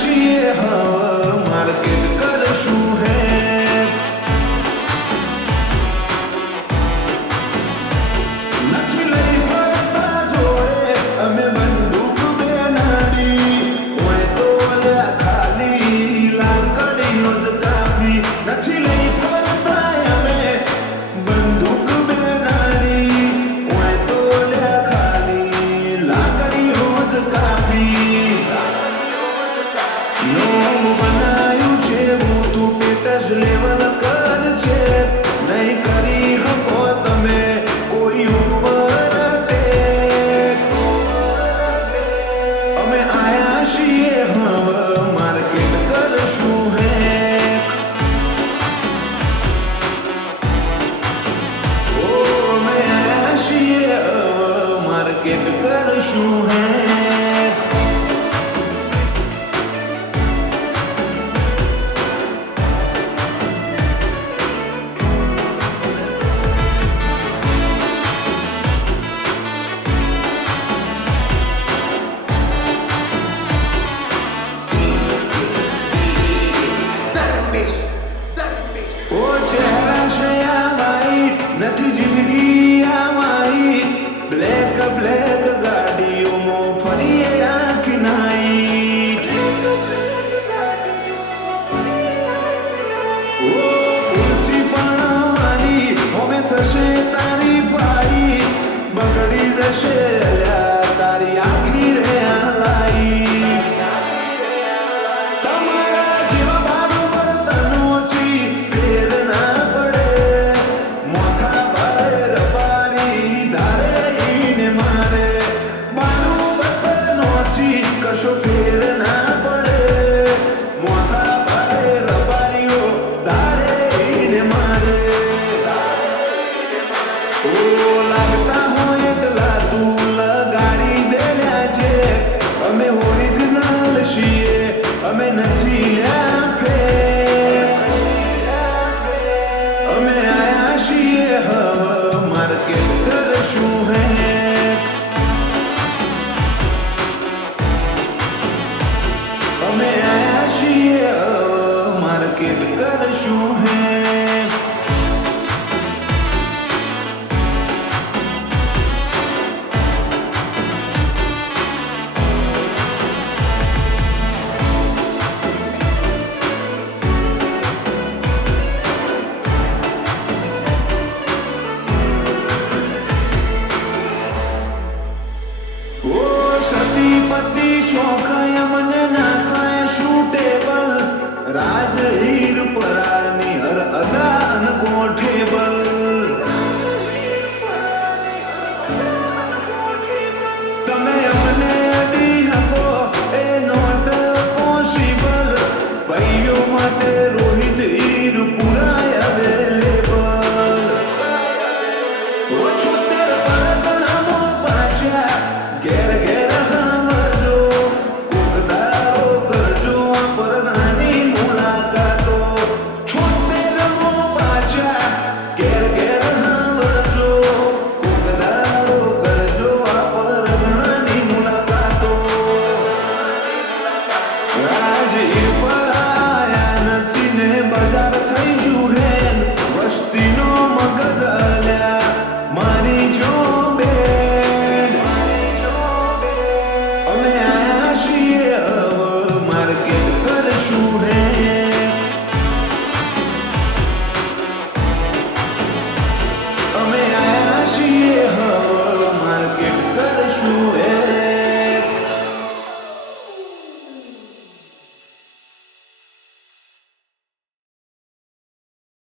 છીએ હવે માર્કેટ કરશું હે નથી લઈ ફરતા જોડે અમે બંદૂક બેનાડી હોય તો લ્યા ખાલી લાકડીનો જ કાફી નથી લઈ ફરતા અમે બંદૂક બેનાડી હોય તો લ્યા ખાલી લાકડીનો જ કાફી નોમ બનાયું છે હું તું પેટસ લેવલ કર છે નહીં કરી શકો તમે કોઈ ઉપર અટેક અમે આયા છીએ હવે માર્કેટ કરશું હે ઓ અમે આયા છીએ હવે માર્કેટ કરશું હે ઓ ચહેરા છે આ વાઈટ નથી જિંદગી આ વાઈટ બ્લેક બ્લેક ગાડીઓમાં ફરીએ આખી નાઈટ ઓ ખુરશી પણ મારી હવે થશે તારી ફાઈ બગડી જશે લ્યા તારી આખી રે આ લાઈફ તમારા જેવા બારું બર્તનોથી ફેર ના પડે મોથા પર રબારી ધારે ઈને મારે બારું બર્તનોથી કશો ફેર ના પડે મોથા પર રબારીઓ ધારે ઈને મારે ઓ લાગતા હોય એટલા તું લગાડી દેલ્યા છે અમે ઓરિજિનલ છીએ અમે નથી લ્યા ફેક અમે આયા છીએ હવે માર્કેટ કરશું હે અમે આયા છીએ હવે માર્કેટ કરશું હે